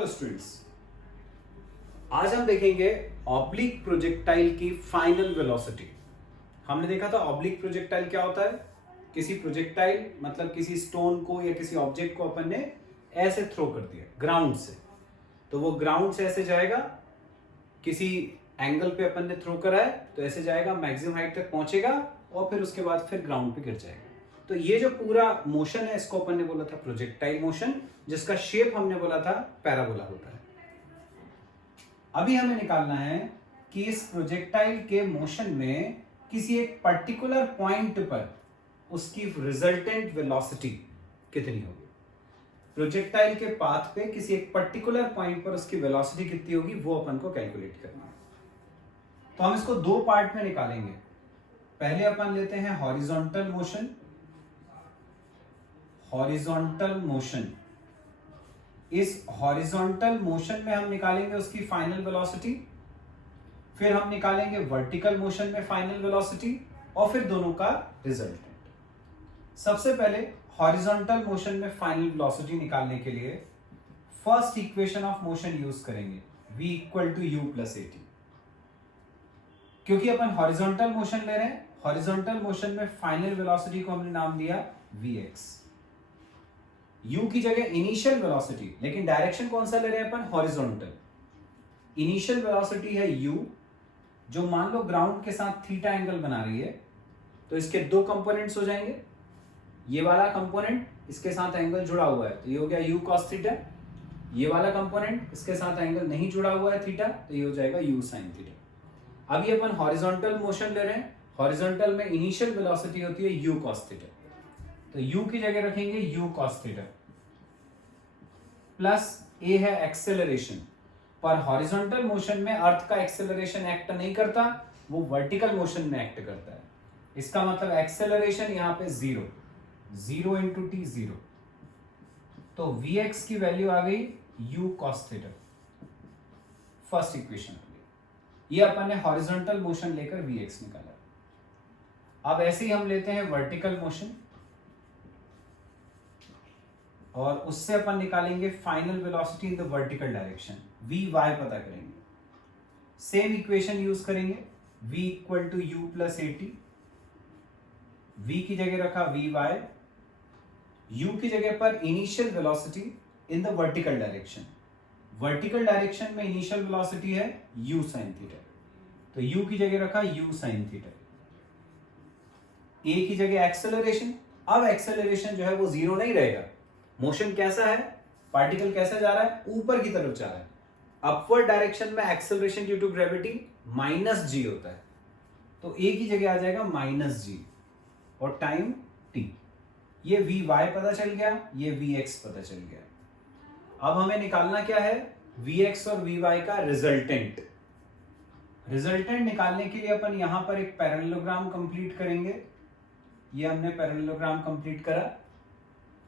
Hello students, आज हम देखेंगे ऑब्लिक प्रोजेक्टाइल की फाइनल वेलोसिटी। हमने देखा था ऑब्लिक प्रोजेक्टाइल क्या होता है। किसी प्रोजेक्टाइल मतलब किसी स्टोन को या किसी ऑब्जेक्ट को अपन ने ऐसे थ्रो कर दिया ग्राउंड से, तो वो ग्राउंड से ऐसे जाएगा, किसी एंगल पे अपन ने थ्रो करा है तो ऐसे जाएगा, मैक्सिमम हाइट तक पहुंचेगा और फिर उसके बाद फिर ग्राउंड पे गिर जाएगा। तो ये जो पूरा मोशन है इसको अपन ने बोला था प्रोजेक्टाइल मोशन, जिसका शेप हमने बोला था पैराबोला होता है। अभी हमें निकालना है कि इस प्रोजेक्टाइल के मोशन में किसी एक पर्टिकुलर पॉइंट पर उसकी रिजल्टेंट वेलोसिटी कितनी होगी। प्रोजेक्टाइल के पाथ पे किसी एक पर्टिकुलर पॉइंट पर उसकी वेलोसिटी कितनी होगी वो अपन को कैलकुलेट करना है। तो हम इसको दो पार्ट में निकालेंगे। पहले अपन लेते हैं हॉरिजॉन्टल मोशन। हॉरिजॉन्टल मोशन, इस हॉरिजॉन्टल मोशन में हम निकालेंगे उसकी फाइनल वेलोसिटी, फिर हम निकालेंगे वर्टिकल मोशन में फाइनल वेलोसिटी और फिर दोनों का रिजल्टेंट। सबसे पहले हॉरिजॉन्टल मोशन में फाइनल वेलोसिटी निकालने के लिए first equation of motion use करेंगे, v equal to u plus a t. क्योंकि अपन हॉरिजॉन्टल मोशन ले रहे हैं, हॉरिजॉन्टल मोशन में फाइनल वेलोसिटी को हमने नाम दिया vx। u की जगह इनिशियल वेलोसिटी, लेकिन डायरेक्शन कौन सा ले रहे हैं अपन, हॉरिजॉन्टल। इनिशियल वेलोसिटी है u, जो मान लो ग्राउंड के साथ थीटा एंगल बना रही है, तो इसके दो कंपोनेंट्स हो जाएंगे। ये वाला कंपोनेंट इसके साथ एंगल जुड़ा हुआ है तो ये हो गया u cos थीटा। ये वाला कंपोनेंट इसके साथ एंगल नहीं जुड़ा हुआ है थीटा, तो ये हो जाएगा u sin थीटा। अभी अपन हॉरिजॉन्टल मोशन ले रहे हैं, हॉरिजॉन्टल में इनिशियल वेलोसिटी होती है u cos थीटा, तो u की जगह रखेंगे u cos theta plus a है एक्सेलरेशन। पर हॉरिजॉन्टल मोशन में अर्थ का एक्सेलरेशन एक्ट नहीं करता, वो वर्टिकल मोशन में एक्ट करता है। इसका मतलब एक्सेलरेशन यहां पे zero, zero into T zero, तो vx की वैल्यू आ गई u cos theta. First equation आ गई। ये अपन ने हॉरिजॉन्टल मोशन लेकर vx निकाला। अब ऐसे ही हम लेते हैं वर्टिकल मोशन और उससे अपन निकालेंगे final velocity in the vertical direction, vy पता करेंगे। सेम इक्वेशन यूज करेंगे, v equal to u plus a t. v की जगह रखा vy, u की जगह पर initial velocity in the vertical direction. Vertical direction में इनिशियल वेलोसिटी है u sin थीटा, तो u की जगह रखा u sin थीटा। a की जगह एक्सेलरेशन, अब एक्सेलरेशन जो है वो जीरो नहीं रहेगा। मोशन कैसा है, पार्टिकल कैसा जा रहा है, ऊपर की तरफ जा रहा है। अपवर्ड डायरेक्शन में acceleration due to gravity minus G होता है, तो a की जगह आ जाएगा माइनस जी और टाइम t। ये vy पता चल गया, ये vx पता चल गया। अब हमें निकालना क्या है, vx और vy का रिजल्टेंट। रिजल्टेंट निकालने के लिए अपन यहां पर एक पैरेललोग्राम कंप्लीट करेंगे। ये हमने पैरेललोग्राम कंप्लीट करा,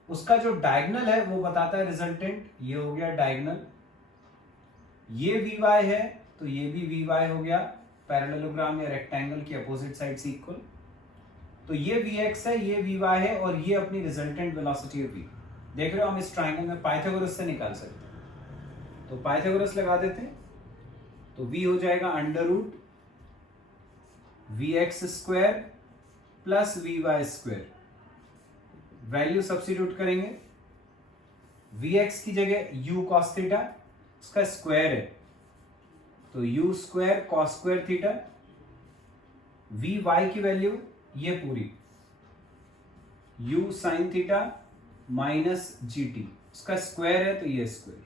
उसका जो डायगोनल है वो बताता है रिजल्टेंट। ये हो गया डायगोनल, ये vy है तो ये भी vy हो गया, पैरेललोग्राम या रेक्टेंगल की अपोजिट साइड से इक्वल। तो ये vx है, ये vy है और ये अपनी रिजल्टेंट वेलोसिटी है v। देख रहे हो हम इस ट्राइंगल में पाइथागोरस से निकाल सकते हैं, तो पाइथागोरस लगा देते हैं, तो v हो जाएगा under root vx square plus vy square. Value substitute करेंगे, vx की जगह u cos थीटा, उसका स्क्वायर है तो u square cos square theta. vy की वैल्यू ये पूरी u sin theta minus g t, उसका स्क्वायर है तो ये स्क्वायर।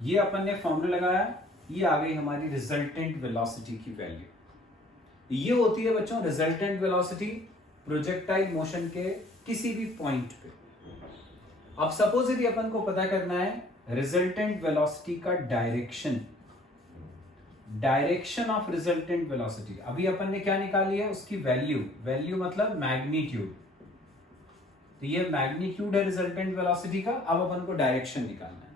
ये अपन ने फॉर्मूला लगाया, ये आ गई हमारी रिजल्टेंट वेलोसिटी की वैल्यू। ये होती है बच्चों रिजल्टेंट वेलोसिटी प्रोजेक्टाइल मोशन के किसी भी पॉइंट पे। अब सपोज यदि अपन को पता करना है रिजल्टेंट वेलोसिटी का direction, direction of resultant velocity. अभी अपन ने क्या निकाली है, उसकी वैल्यू, वैल्यू मतलब मैग्नीट्यूड, तो ये मैग्नीट्यूड है रिजल्टेंट वेलोसिटी का। अब अपन को डायरेक्शन निकालना है।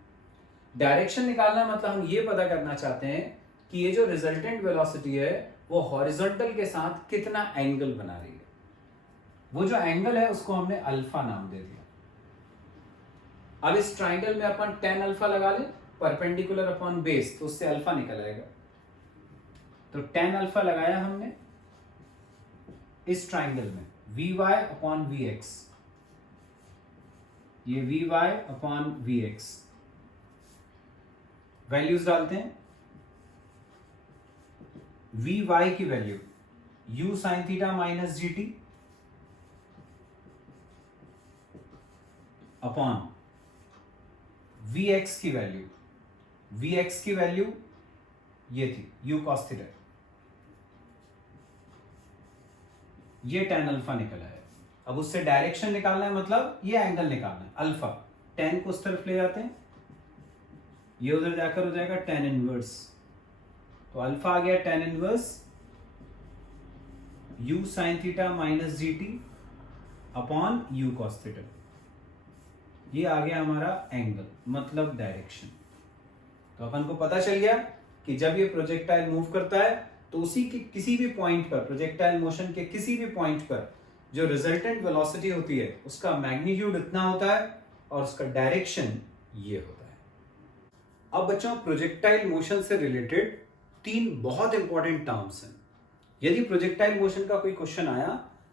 डायरेक्शन निकालना मतलब हम ये पता करना चाहते हैं कि ये जो रिजल्टेंट वेलोसिटी है वो हॉरिजॉन्टल के साथ कितना एंगल बना रही है। वो जो एंगल है उसको हमने अल्फा नाम दे दिया। अब इस ट्राइंगल में अपन tan अल्फा लगा ले परपेंडिकुलर अपॉन बेस, तो उससे अल्फा निकल आएगा। तो tan अल्फा लगाया हमने इस ट्राइंगल में vy अपॉन vx, ये vy अपॉन vx वैल्यूज डालते हैं। vy की value u sin theta minus g T upon vx की वैल्यू, vx की वैल्यू ये थी u cos थीटा, ये tan अल्फा निकला है। अब उससे डायरेक्शन निकालना है, मतलब ये एंगल निकालना है अल्फा। tan को उस तरफ ले जाते हैं, ये उधर जाकर हो जाएगा tan इनवर्स, तो अल्फा आ गया tan inverse u sin theta minus g T upon u cos theta, ये आ गया हमारा एंगल मतलब डायरेक्शन। तो अपन को पता चल गया कि जब ये प्रोजेक्टाइल मूव करता है तो उसी के किसी भी पॉइंट पर, प्रोजेक्टाइल मोशन के किसी भी पॉइंट पर जो रिजल्टेंट वेलोसिटी होती है उसका मैग्नीट्यूड इतना होता है और उसका डायरेक्शन ये होता है। अब बच्चों, प्रोजेक्टाइल मोशन से रिलेटेड 3 बहुत इंपॉर्टेंट टर्म्स हैं। यदि प्रोजेक्टाइल मोशन का कोई क्वेश्चन आया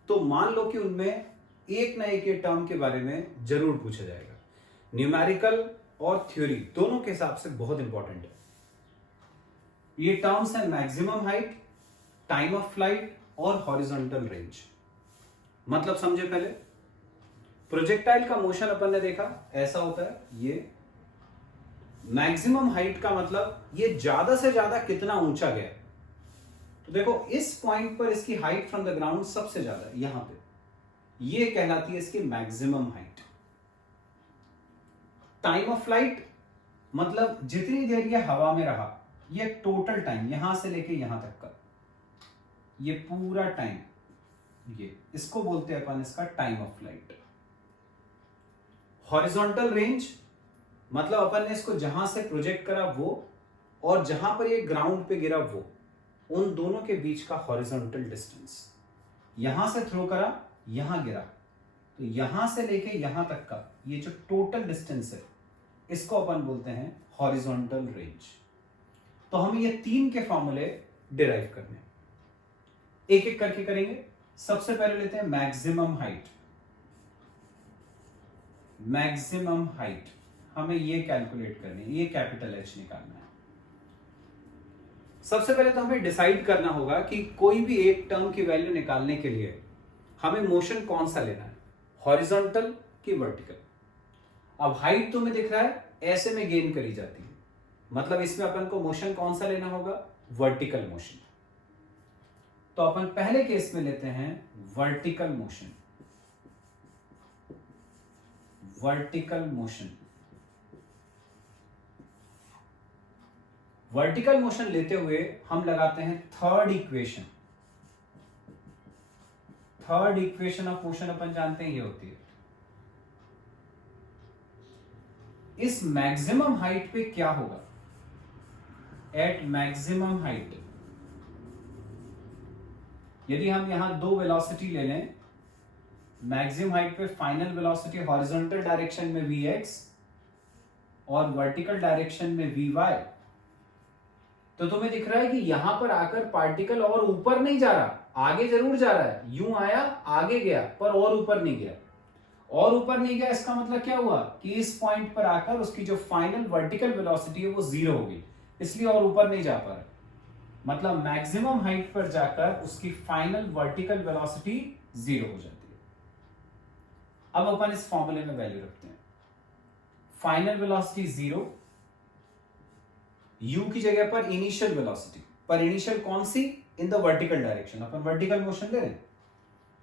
तो मान लो कि उनमें एक ना एक ये टर्म के बारे में जरूर पूछा जाएगा। न्यूमेरिकल और थ्योरी दोनों के हिसाब से बहुत इंपॉर्टेंट है। ये टर्म्स हैं maximum height, time of flight और हॉरिजॉन्टल रेंज। मतलब समझे, पहले प्रोजेक्टाइल का मोशन अपन ने देखा ऐसा होता है, ये मैक्सिमम हाइट का मतलब ये ज्यादा से ज्यादा कितना ऊंचा गया। तो देखो इस पॉइंट पर इसकी हाइट फ्रॉम द ग्राउंड सबसे ज्यादा है, यहां पे, ये कहलाती है इसकी maximum height. Time of flight मतलब जितनी देर ये हवा में रहा, ये टोटल टाइम यहां से लेके यहां तक का, ये पूरा टाइम, ये इसको बोलते हैं अपन इसका time of flight. Horizontal range मतलब अपन ने इसको जहां से प्रोजेक्ट करा वो और जहां पर ये ग्राउंड पे गिरा वो, उन दोनों के बीच का हॉरिजॉन्टल डिस्टेंस। यहां से थ्रो करा, यहां गिरा, तो यहां से लेके यहां तक का ये जो टोटल डिस्टेंस है इसको अपन बोलते हैं हॉरिजॉन्टल रेंज। तो हमें ये 3 के फॉर्मूले डिराइव करने, एक एक करके करेंगे। सबसे पहले लेते हैं मैक्सिमम हाइट। मैक्सिमम हाइट हमें ये कैलकुलेट करनी है, ये कैपिटल एच निकालना है। सबसे पहले तो हमें डिसाइड करना होगा कि कोई भी एक टर्म की वैल्यू निकालने के लिए हमें मोशन कौन सा लेना है, हॉरिजॉन्टल कि वर्टिकल। अब हाइट तुम्हें दिख रहा है ऐसे में गेन करी जाती है, मतलब इसमें अपन को मोशन कौन सा लेना होगा, वर्टिकल मोशन। तो अपन पहले केस में लेते हैं vertical motion. Vertical motion, vertical motion लेते हुए हम लगाते हैं third equation. Third equation of motion अपन जानते हैं ये होती है, इस मैक्सिमम हाइट पे क्या होगा, एट मैक्सिमम हाइट यदि हम यहां 2 वेलोसिटी ले लें, मैक्सिमम हाइट पे फाइनल वेलोसिटी हॉरिजॉन्टल डायरेक्शन में vx और वर्टिकल डायरेक्शन में vy, तो तुम्हें दिख रहा है कि यहां पर आकर पार्टिकल और ऊपर नहीं जा रहा, आगे जरूर जा रहा है, यूं आया आगे गया पर और ऊपर नहीं गया। और ऊपर नहीं गया इसका मतलब क्या हुआ कि इस पॉइंट पर आकर उसकी जो फाइनल वर्टिकल वेलोसिटी है वो 0 हो गई, इसलिए और ऊपर नहीं जा पा रहा। मतलब मैक्सिमम हाइट पर जाकर उसकी फाइनल वर्टिकल वेलोसिटी 0 हो जाती है। अब अपन इस फॉर्मूले में वैल्यू रखते हैं, फाइनल वेलोसिटी 0, u की जगह पर इनिशियल वेलोसिटी, पर इनिशियल कौन सी, इन द वर्टिकल डायरेक्शन, अपन वर्टिकल मोशन ले रहे हैं,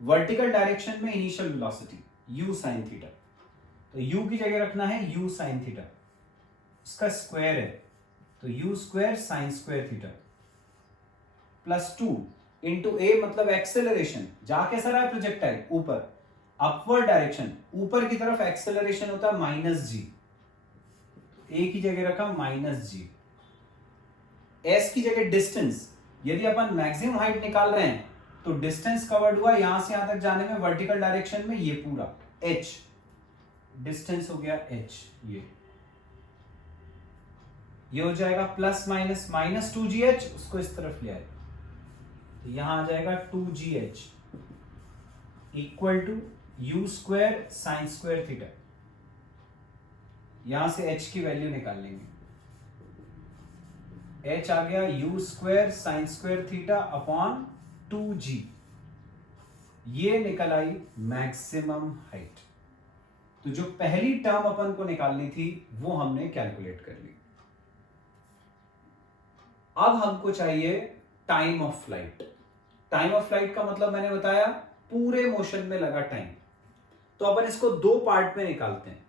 वर्टिकल डायरेक्शन में initial velocity u sin theta, तो u की जगह रखना है u sin थीटा, उसका स्क्वायर है तो u square sin square theta plus 2 into A, मतलब एक्सेलरेशन, जा कैसा रहा है प्रोजेक्टाइल ऊपर, अपवर्ड डायरेक्शन, ऊपर की तरफ एक्सेलरेशन होता है -g, ए की जगह रखा -g, s की जगह डिस्टेंस, यदि अपन मैक्सिमम हाइट निकाल रहे हैं तो डिस्टेंस कवर्ड हुआ यहां से यहां तक जाने में वर्टिकल डायरेक्शन में ये पूरा h, डिस्टेंस हो गया h, ये हो जाएगा प्लस माइनस माइनस 2gh, उसको इस तरफ ले आए तो यहां आ जाएगा 2gh equal to u square sine square theta. यहां से h की वैल्यू निकाल लेंगे, h आ गया you square sine square theta upon 2g, ये निकल आई मैक्सिमम हाइट। तो जो पहली टर्म अपन को निकालनी थी वो हमने कैलकुलेट कर ली। अब हमको चाहिए time of flight. Time of flight का मतलब मैंने बताया पूरे मोशन में लगा टाइम। तो अपन इसको दो पार्ट में निकालते हैं।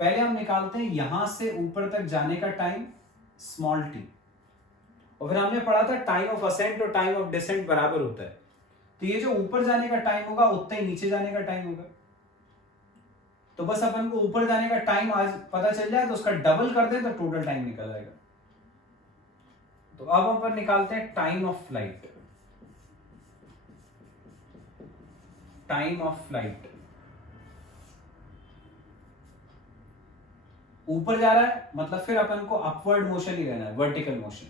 पहले हम निकालते हैं यहां से ऊपर तक जाने का टाइम स्मॉल t, और फिर हमने पढ़ा था टाइम ऑफ असेंट और टाइम ऑफ डिसेंट बराबर होता है। तो ये जो ऊपर जाने का टाइम होगा उतना ही नीचे जाने का टाइम होगा। तो बस अपन को ऊपर जाने का टाइम आज पता चल जाए तो उसका डबल कर दे तो टोटल टाइम निकल आएगा। तो अब अपन निकालते हैं time of flight. Time of flight ऊपर जा रहा है मतलब फिर अपन को अपवर्ड मोशन ही रहना है, वर्टिकल मोशन।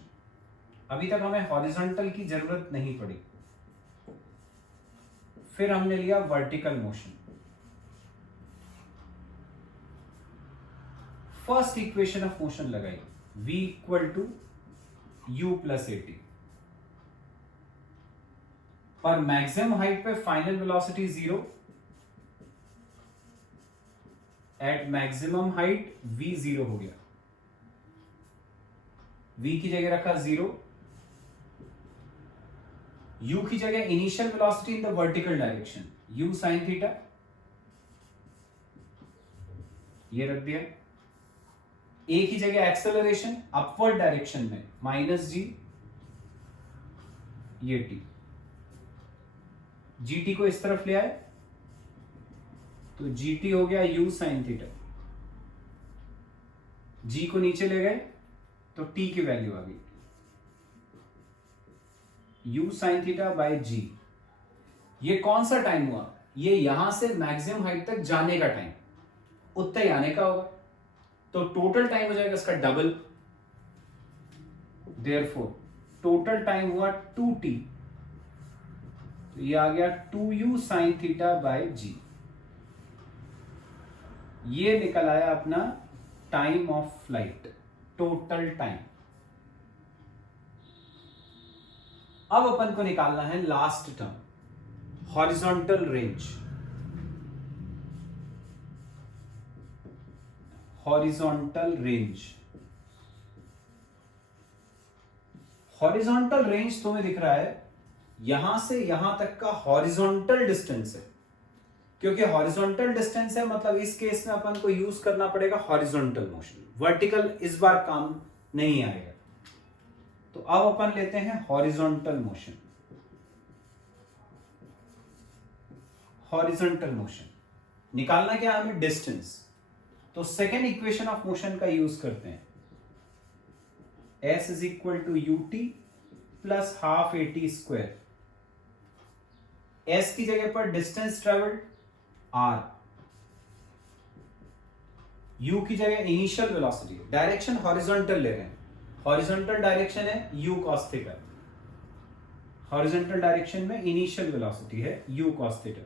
अभी तक हमें हॉरिजॉन्टल की जरूरत नहीं पड़ी। फिर हमने लिया vertical motion. First equation of motion लगाई, v इक्वल टू u प्लस ए टी। पर मैक्सिमम हाइट पे final velocity 0, at maximum height v 0 हो गया। v की जगह रखा 0, u की जगह initial velocity in the vertical direction u sine theta, ये रख दिया। a की जगह एक्सेलरेशन अपवर्ड डायरेक्शन में माइनस g, ये t। gt को इस तरफ ले आए तो gt हो गया u साइन थीटा। g को नीचे ले गए तो t की वैल्यू आ गई u sine theta by g। ये कौन सा टाइम हुआ? ये यहां से मैक्सिमम हाइट तक जाने का टाइम, उतना ही आने का होगा। तो टोटल टाइम हो जाएगा इसका डबल। देयरफॉर टोटल टाइम हुआ 2t, तो ये आ गया 2u sine theta by g। ये निकल आया अपना time of flight, total time. अब अपन को निकालना है last term, horizontal range. Horizontal range, horizontal range तुम्हें दिख रहा है यहां से यहां तक का हॉरिजॉन्टल डिस्टेंस है। क्योंकि हॉरिजॉन्टल डिस्टेंस है मतलब इस केस में अपन को यूज करना पड़ेगा हॉरिजॉन्टल मोशन, वर्टिकल इस बार काम नहीं आएगा। तो अब अपन लेते हैं हॉरिजॉन्टल मोशन। हॉरिजॉन्टल मोशन निकालना क्या है हमें? डिस्टेंस। तो सेकेंड इक्वेशन ऑफ मोशन का यूज करते हैं, s is equal to u t plus half a t square. s की जगह पर डिस्टेंस ट्रेवल्ड r, u की जगह इनिशियल वेलोसिटी, डायरेक्शन हॉरिजॉन्टल ले रहे हैं, हॉरिजॉन्टल डायरेक्शन है u cos theta, horizontal direction में इनिशियल वेलोसिटी है u cos थीटा।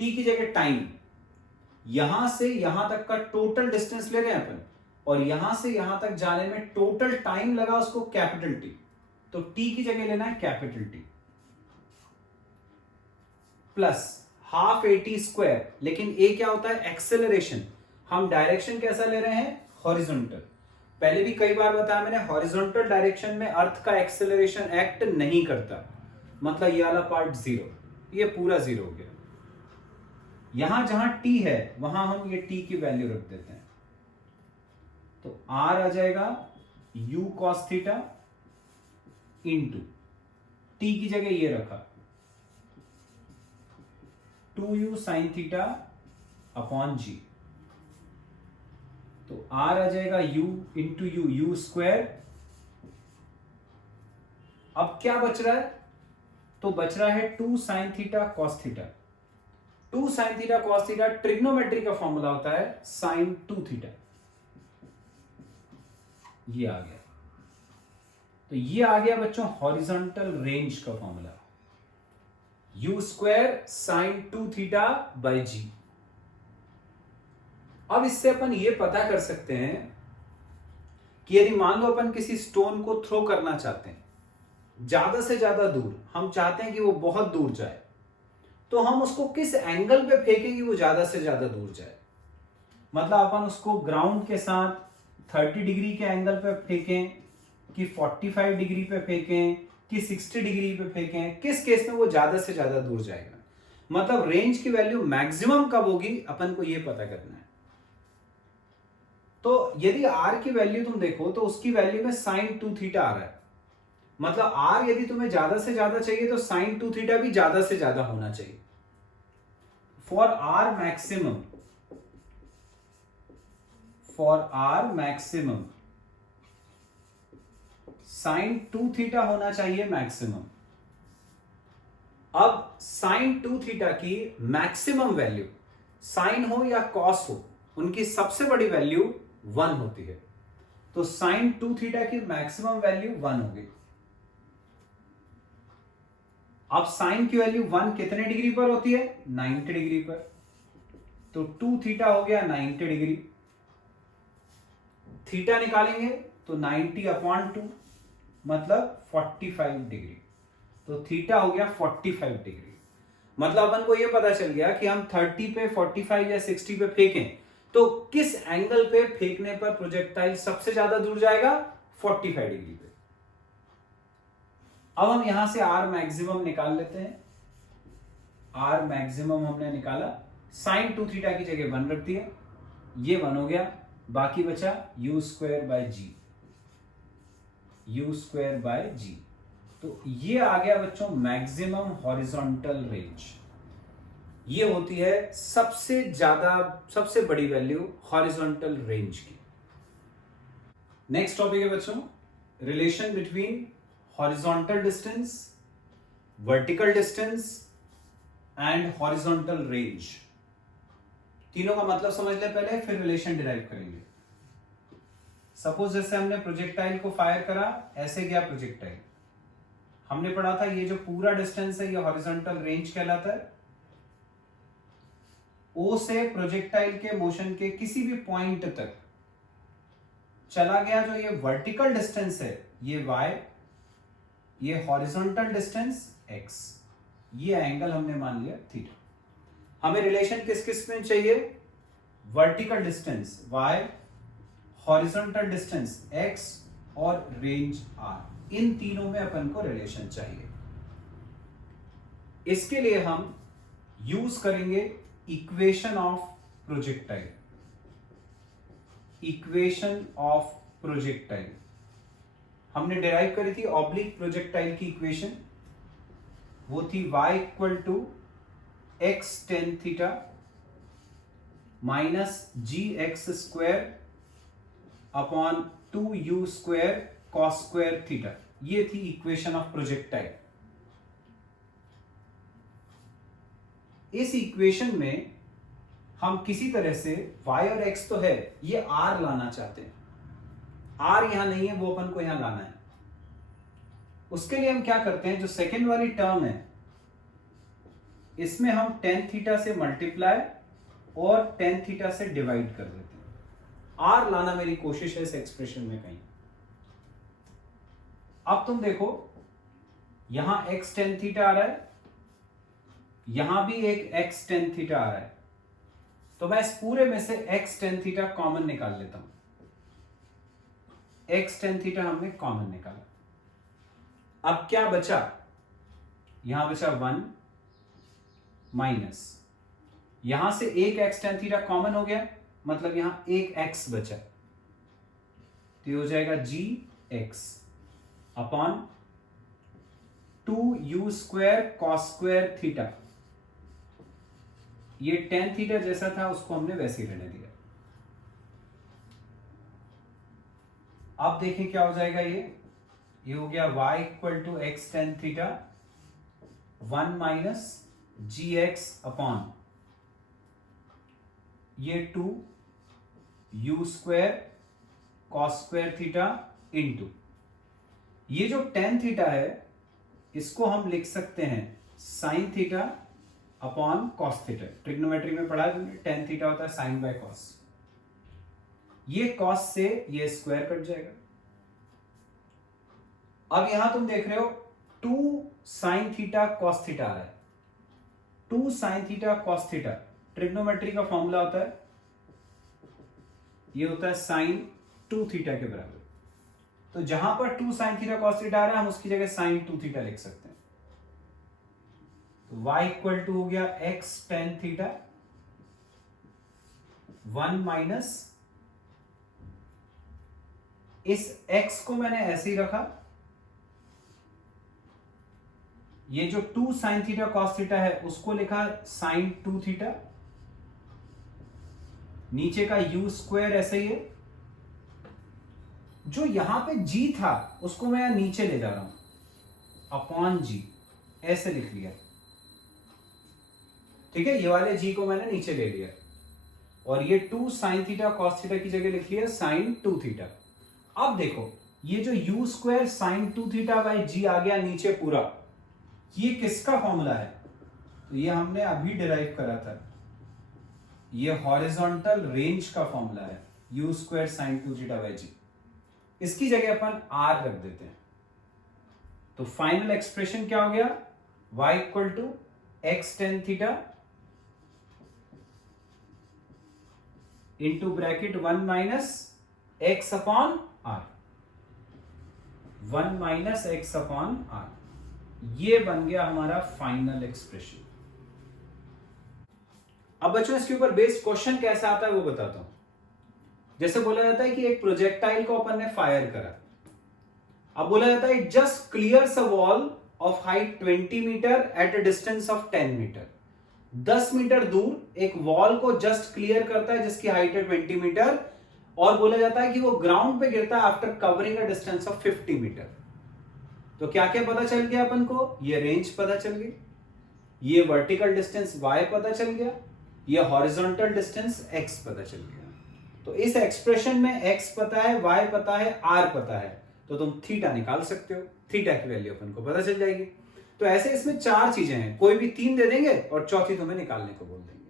t की जगह टाइम, यहां से यहां तक का टोटल डिस्टेंस ले रहे हैं अपन, और यहां से यहां तक जाने में टोटल टाइम लगा उसको कैपिटल टी, तो t की जगह लेना है capital T plus half a t square. लेकिन a क्या होता है? एक्सेलरेशन। हम डायरेक्शन कैसा ले रहे हैं? हॉरिजॉन्टल। पहले भी कई बार बताया मैंने, हॉरिजॉन्टल डायरेक्शन में अर्थ का एक्सेलरेशन एक्ट नहीं करता, मतलब ये वाला पार्ट 0, ये पूरा 0 हो गया। यहां जहां t है वहां हम ये t की वैल्यू रख देते हैं, तो r आ जाएगा u cos theta into t की जगह ये रखा 2u sin theta upon g। तो r आ जाएगा u इंटू u स्क्वायर। अब क्या बच रहा है? तो बच रहा है 2 sin theta cos theta. 2 sin theta cos theta trigonometry का फॉर्मूला होता है sin 2 थीटा। ये आ गया, तो ये आ गया बच्चों हॉरिजॉन्टल रेंज का formula, u square sin 2 theta by G. अब इससे अपन ये पता कर सकते हैं कि यदि मान लो अपन किसी स्टोन को थ्रो करना चाहते हैं ज्यादा से ज्यादा दूर, हम चाहते हैं कि वो बहुत दूर जाए, तो हम उसको किस एंगल पे फेंकें कि वो ज्यादा से ज्यादा दूर जाए। मतलब अपन उसको ग्राउंड के साथ 30 डिग्री के एंगल पे फेंकें कि 45 डिग्री पे फेंकें कि 60 डिग्री पे फेंकें, किस केस में वो ज्यादा से ज्यादा दूर जाएगा। मतलब रेंज की वैल्यू मैक्सिमम कब होगी अपन को ये पता करना है। तो यदि r की वैल्यू तुम देखो तो उसकी वैल्यू में sin 2 थीटा आ रहा है, मतलब r यदि तुम्हें ज्यादा से ज्यादा चाहिए तो sin 2 थीटा भी ज्यादा से ज्यादा होना चाहिए। For r maximum sin 2 theta होना चाहिए मैक्सिमम। अब sin 2 थीटा की मैक्सिमम वैल्यू sin हो या cos हो, उनकी सबसे बड़ी वैल्यू 1 होती है। तो sin 2 थीटा की मैक्सिमम वैल्यू 1 होगी। अब sin की वैल्यू 1 कितने डिग्री पर होती है? 90 डिग्री पर। तो 2 थीटा हो गया 90 डिग्री। थीटा निकालेंगे तो 90/2 मतलब 45 डिग्री। तो थीटा हो गया 45 डिग्री। मतलब अपन को यह पता चल गया कि हम 30 पे 45 या 60 पे फेंकें तो किस एंगल पे फेंकने पर प्रोजेक्टाइल सबसे ज्यादा दूर जाएगा? 45 डिग्री पे। अब हम यहां से r मैक्सिमम निकाल लेते हैं। r मैक्सिमम हमने निकाला, sin 2 थीटा की जगह 1 रख दिया, ये 1 हो गया, बाकी बचा u square by G, u square by G. तो ये आ गया बच्चों मैक्सिमम हॉरिजॉन्टल रेंज। ये होती है सबसे ज्यादा सबसे बड़ी वैल्यू हॉरिजॉन्टल रेंज की। नेक्स्ट टॉपिक है बच्चों relation between horizontal distance, vertical distance and horizontal range. तीनों का मतलब समझ ले पहले, फिर रिलेशन डिराइव करेंगे। सपोज जैसे हमने प्रोजेक्टाइल को फायर करा, ऐसे गया प्रोजेक्टाइल, हमने पढ़ा था ये जो पूरा डिस्टेंस है ये हॉरिजॉन्टल रेंज कहलाता है। ओ से प्रोजेक्टाइल के मोशन के किसी भी पॉइंट तक चला गया, जो ये वर्टिकल डिस्टेंस है ये y, ये हॉरिजॉन्टल डिस्टेंस x, ये एंगल हमने मान लिया थीटा। हमें रिलेशन किस किस में चाहिए? Vertical distance y, horizontal distance x और रेंज r, इन तीनों में अपन को रिलेशन चाहिए। इसके लिए हम यूज करेंगे equation of projectile. Equation of projectile हमने डिराइव करी थी ऑब्लिक प्रोजेक्टाइल की इक्वेशन, वो थी y equal to x tan theta minus gx square upon 2u square cos square theta. ये थी इक्वेशन ऑफ प्रोजेक्टाइल। इस इक्वेशन में हम किसी तरह से y और x तो है, ये r लाना चाहते हैं। r यहां नहीं है, वो अपन को यहां लाना है। उसके लिए हम क्या करते हैं, जो सेकेंड वाली टर्म है इसमें हम tan थीटा से मल्टीप्लाई और tan थीटा से डिवाइड कर देते हैं। r लाना मेरी कोशिश है इस एक्सप्रेशन में कहीं। अब तुम देखो यहां x tan थीटा आ रहा है, यहां भी एक x tan थीटा आ रहा है, तो मैं इस पूरे में से x tan थीटा कॉमन निकाल लेता हूं। x tan थीटा हमने कॉमन निकाला। अब क्या बचा? यहां बचा 1 माइनस, यहां से एक x tan थीटा कॉमन हो गया, मतलब यहां एक x बचा, तो ये हो जाएगा gx upon 2u square cos square theta. ये tan थीटा जैसा था उसको हमने वैसे ही रहने दिया। अब देखें क्या हो जाएगा, ये हो गया y equal to x tan theta 1 minus g x upon ये 2 u square cos square theta into ये जो टेन थीटा है इसको हम लिख सकते हैं sine theta upon cos theta. Trigonometry में पढ़ा है टेन थीटा होता है साइन बाय कॉस। ये कॉस से ये स्क्वायर कट जाएगा। अब यहां तुम देख रहे हो 2 साइन थीटा कॉस थीटा आ रहा है। 2 sine theta cos theta trigonometry का फॉर्मूला होता है, ये होता है साइन 2 थीटा के बराबर। तो जहां पर 2 साइन थीटा कॉस थीटा आ रहा है हम उसकी जगह साइन 2 थीटा लिख सकते हैं। तो y इक्वल टू हो गया x टेन थीटा 1 माइनस इस x को मैंने ऐसे ही रखा, ये जो 2 साइन थीटा कॉस थीटा है उसको लिखा साइन 2 थीटा, नीचे का u स्क्वायर ऐसे ही है, जो यहां पे g था उसको मैं नीचे ले जा रहा हूं अपॉन g ऐसे लिख लिया। ठीक है, ये वाले g को मैंने नीचे ले लिया और ये 2 साइन थीटा कॉस थीटा की जगह लिख लिया साइन 2 थीटा। अब देखो ये जो u square sine 2 theta by G आ गया नीचे पूरा, ये किसका फॉर्मूला है? तो ये हमने अभी डिराइव करा था, ये हॉरिजॉन्टल रेंज का फॉर्मूला है u square sine 2 theta by G. इसकी जगह अपन r रख देते हैं। तो फाइनल एक्सप्रेशन क्या हो गया? y equal to x tan theta into bracket 1 minus x upon r, 1 minus x upon r, ये बन गया हमारा फाइनल एक्सप्रेशन। अब बच्चों इसके ऊपर बेस्ड क्वेश्चन कैसा आता है वो बताता हूं। जैसे बोला जाता है कि एक प्रोजेक्टाइल को अपन ने फायर करा, अब बोला जाता है it just clears a wall of height 20 metre at a distance of 10 metre. 10 metre दूर एक वॉल को जस्ट क्लियर करता है जिसकी हाइट है 20 मीटर, और बोला जाता है कि वो ग्राउंड पे गिरता है after covering a distance of 50 metre. तो क्या क्या पता चल गया अपन को? ये रेंज पता चल गई, ये वर्टिकल डिस्टेंस y पता चल गया, ये हॉरिजॉन्टल डिस्टेंस x पता चल गया। तो इस एक्सप्रेशन में x पता है, y पता है, r पता है, तो तुम थीटा निकाल सकते हो। थीटा की वैल्यू अपन को पता चल जाएगी। तो ऐसे इसमें 4 चीजें हैं, कोई भी 3 दे देंगे और चौथी तुम्हें निकालने को बोल देंगे।